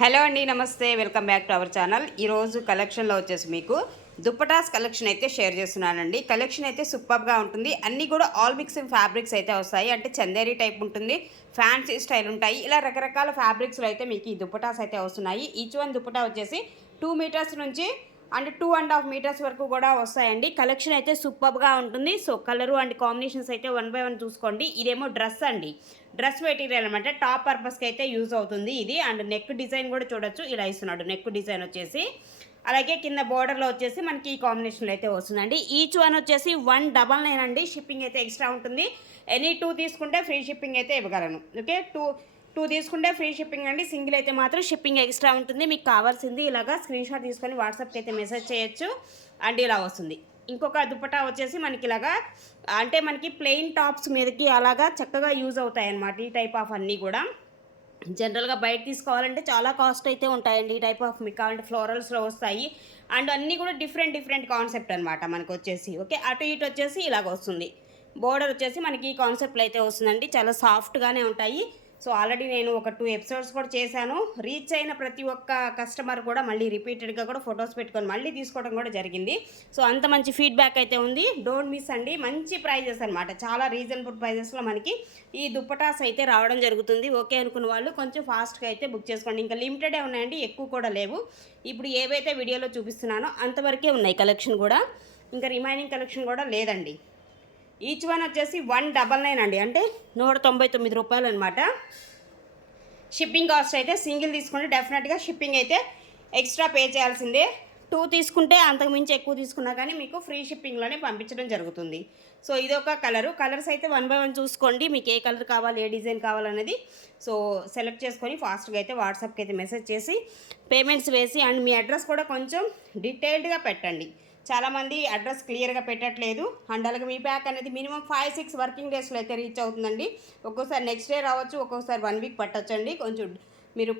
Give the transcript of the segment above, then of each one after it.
Hello అండి, నమస్తే. Welcome back to our channel. ఈరోజు కలెక్షన్లో వచ్చేసి మీకు దుప్పటాస్ కలెక్షన్ అయితే షేర్ చేస్తున్నానండి. కలెక్షన్ అయితే సూపర్గా ఉంటుంది. అన్నీ కూడా ఆల్ మిక్సింగ్ ఫ్యాబ్రిక్స్ అయితే వస్తాయి. అంటే చందేరి టైప్ ఉంటుంది, ఫ్యాన్సీ స్టైల్ ఉంటాయి. ఇలా రకరకాల ఫ్యాబ్రిక్స్లో అయితే మీకు ఈ దుప్పటాస్ అయితే వస్తున్నాయి. ఈచ్ వన్ దుప్పటా వచ్చేసి 2 మీటర్స్ నుంచి అండ్ 2.5 మీటర్స్ వరకు కూడా వస్తాయండి. కలెక్షన్ అయితే సూపర్గా ఉంటుంది. సో కలరు అండ్ కాంబినేషన్స్ అయితే 1 బై 1 చూసుకోండి. ఇదేమో డ్రెస్ అండి, డ్రెస్ మెటీరియల్ అనమాట. టాప్ పర్పస్కి అయితే యూజ్ అవుతుంది ఇది. అండ్ నెక్ డిజైన్ కూడా చూడొచ్చు, ఇలా ఇస్తున్నాడు నెక్ డిజైన్ వచ్చేసి. అలాగే కింద బోర్డర్లో వచ్చేసి మనకి ఈ కాంబినేషన్లో అయితే వస్తుందండి. ఈచ్ వన్ వచ్చేసి 199 అండి. షిప్పింగ్ అయితే ఎక్స్ట్రా ఉంటుంది. ఎనీ 2 తీసుకుంటే ఫ్రీ షిప్పింగ్ అయితే ఇవ్వగలను. ఓకే, టూ తీసుకుంటే ఫ్రీ షిప్పింగ్ అండి. సింగిల్ అయితే మాత్రం షిప్పింగ్ ఎక్స్ట్రా ఉంటుంది. మీకు కావాల్సింది ఇలాగా స్క్రీన్ షాట్ తీసుకొని వాట్సాప్కి అయితే మెసేజ్ చేయొచ్చు. అండ్ ఇలా వస్తుంది. ఇంకొక దుపట్టా వచ్చేసి మనకి ఇలాగా అంటే మనకి ప్లెయిన్ టాప్స్ మీదకి అలాగా చక్కగా యూజ్ అవుతాయి అన్నమాట. ఈ టైప్ ఆఫ్ అన్నీ కూడా జనరల్గా బయట తీసుకోవాలంటే చాలా కాస్ట్ అయితే ఉంటాయండి. ఈ టైప్ ఆఫ్ మీకు కావాలంటే ఫ్లోరల్స్లో వస్తాయి. అండ్ అన్నీ కూడా డిఫరెంట్ కాన్సెప్ట్ అనమాట మనకు వచ్చేసి. ఓకే, అటు ఇటు వచ్చేసి ఇలాగ వస్తుంది. బోర్డర్ వచ్చేసి మనకి ఈ కాన్సెప్ట్లో అయితే వస్తుందండి. చాలా సాఫ్ట్గానే ఉంటాయి. సో ఆల్రెడీ నేను ఒక 2 ఎపిసోడ్స్ కూడా చేశాను. రీచ్ అయిన ప్రతి ఒక్క కస్టమర్ కూడా మళ్ళీ రిపీటెడ్గా కూడా ఫొటోస్ పెట్టుకొని మళ్ళీ తీసుకోవడం కూడా జరిగింది. సో అంత మంచి ఫీడ్బ్యాక్ అయితే ఉంది. డోంట్ మిస్ అండి. మంచి ప్రైజెస్ అనమాట, చాలా రీజనబుల్ ప్రైజెస్లో మనకి ఈ దుప్పటాస్ అయితే రావడం జరుగుతుంది. ఓకే అనుకున్న వాళ్ళు కొంచెం ఫాస్ట్గా అయితే బుక్ చేసుకోండి. ఇంకా లిమిటెడే ఉన్నాయండి, ఎక్కువ కూడా లేవు. ఇప్పుడు ఏవైతే వీడియోలో చూపిస్తున్నానో అంతవరకే ఉన్నాయి కలెక్షన్ కూడా. ఇంకా రిమైనింగ్ కలెక్షన్ కూడా లేదండి. ఈచ్ వన్ వచ్చేసి 199 అండి, అంటే 199 రూపాయలు అనమాట. షిప్పింగ్ కాస్ట్ అయితే సింగిల్ తీసుకుంటే డెఫినెట్గా షిప్పింగ్ అయితే ఎక్స్ట్రా పే చేయాల్సిందే. 2 తీసుకుంటే అంతకుమించి ఎక్కువ తీసుకున్నా కానీ మీకు ఫ్రీ షిప్పింగ్లోనే పంపించడం జరుగుతుంది. సో ఇదొక కలర్స్ అయితే 1 బై 1 చూసుకోండి. మీకు ఏ కలర్ కావాలి, ఏ డిజైన్ కావాలనేది సో సెలెక్ట్ చేసుకొని ఫాస్ట్గా అయితే వాట్సాప్కి అయితే మెసేజ్ చేసి పేమెంట్స్ వేసి అండ్ మీ అడ్రస్ కూడా కొంచెం డీటెయిల్డ్గా పెట్టండి. చాలామంది అడ్రస్ క్లియర్గా పెట్టట్లేదు. అండ్ అలాగే మీ ప్యాక్ అనేది మినిమం 5-6 వర్కింగ్ డేస్లో అయితే రీచ్ అవుతుందండి. ఒక్కోసారి నెక్స్ట్ డే రావచ్చు, ఒక్కొక్కసారి 1 వీక్ పట్టొచ్చండి. కొంచెం మీరు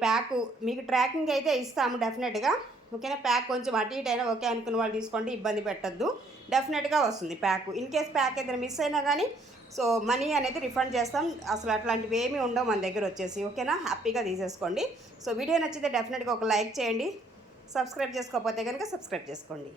మీకు ట్రాకింగ్ అయితే ఇస్తాము డెఫినెట్గా. ఓకేనా, ప్యాక్ కొంచెం అటు ఇటు అయినా ఓకే అనుకున్న వాళ్ళు తీసుకోండి, ఇబ్బంది పెట్టద్దు. డెఫినెట్గా వస్తుంది ప్యాక్. ఇన్ కేస్ ప్యాక్ ఏదైనా మిస్ అయినా కానీ సో మనీ అనేది రిఫండ్ చేస్తాం. అసలు అట్లాంటివి ఏమీ ఉండవు మన దగ్గర వచ్చేసి. ఓకేనా, హ్యాపీగా తీసేసుకోండి. సో వీడియో నచ్చితే డెఫినెట్గా ఒక లైక్ చేయండి. సబ్స్క్రైబ్ చేసుకోకపోతే కనుక సబ్స్క్రైబ్ చేసుకోండి.